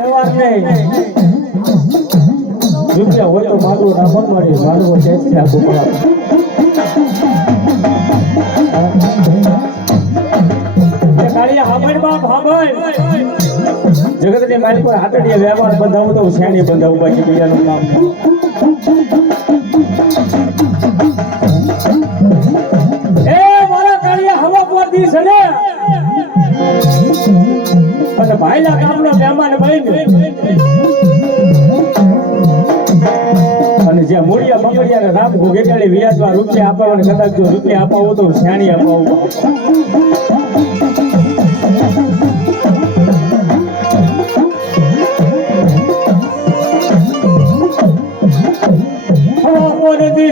તહેવાર નહીં રૂપિયા હોય તો મારું નામ મળે મારું ક્યાંથી રાખવું પડે કાળિયા હામણ બાપ હામણ જગતની મારી પર હાટડીએ વ્યવહાર બંધાવું તો શેણી બંધાવું બાકી બીજાનું કામ એ મારા કાળિયા હવા પરથી સડે અને ભાઈલા ગામનો મહેમાન બની અને જે મૂળિયા મંગળિયા ને રામ ભોગેટાળી વ્યાજમાં રૂપિયા આપવા કદાચ જો રૂપિયા અપાવો તો શેણી અપાવું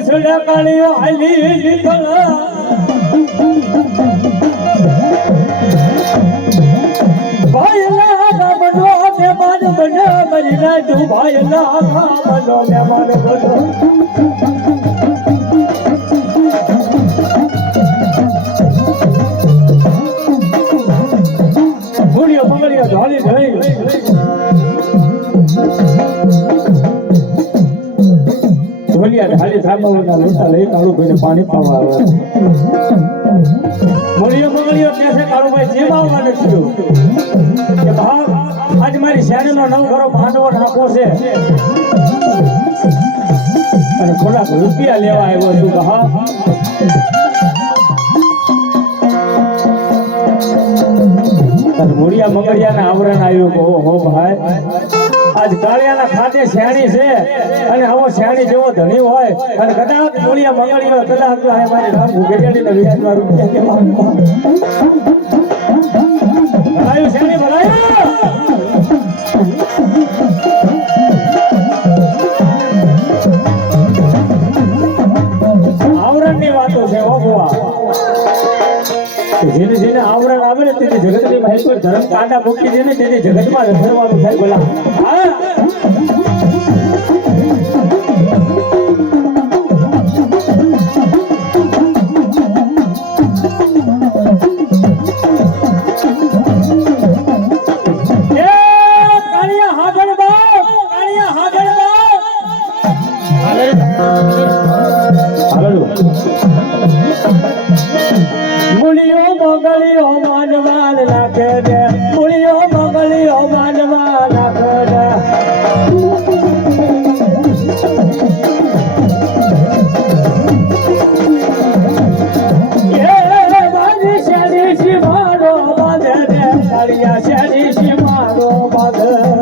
સડા કાળીઓ હાલી નીકળા ભાઈલા ગામનો મહેમાન બને મરીના તું ભાઈલા ગામનો મહેમાન બનો મૂળિયો મંગળિયો ઢોલી ધરી ઢોલિયા ઢાલી થાંભવાના લોટા લઈ કાળુભાઈને પાણી પાવા આવે મૂળિયો મંગળિયો કહે છે કાળુભાઈ જેમ આવવા નથી કે ભાવ આજ મારી શેરીનો નવ ઘરો ભાંડવો નાખો છે અને થોડાક રૂપિયા લેવા આવ્યો છું ભાવ મૂળિયા મંગળિયાના આવરણ આવ્યું કહો હો ભાઈ આજ કાળિયાના ખાતે શેણી છે અને આવો શેણી જેવો ધણી હોય અને કદાચ મૂળિયા મંગળિયો કદાચ મારી રામ ભૂગેડીને વ્યાજમાં રૂપિયા કેવા ભલાયું શેણી ભલાયું આવરણની વાતો છે હો બુઆ જેને જેને આવરણ આવે ને તેથી જગતની માહિતી પર ધર્મ કાંડા મૂકી દે ને તેથી જગતમાં રખડવાનું થાય બોલા મૂળિયો મંગળિયો માનવા નાખે ને મૂળિયો મંગળિયો માનવા નાખે ને મારી શેરી શિમાડો બાંધે ને કાળિયા શેરી શિમાડો બાંધે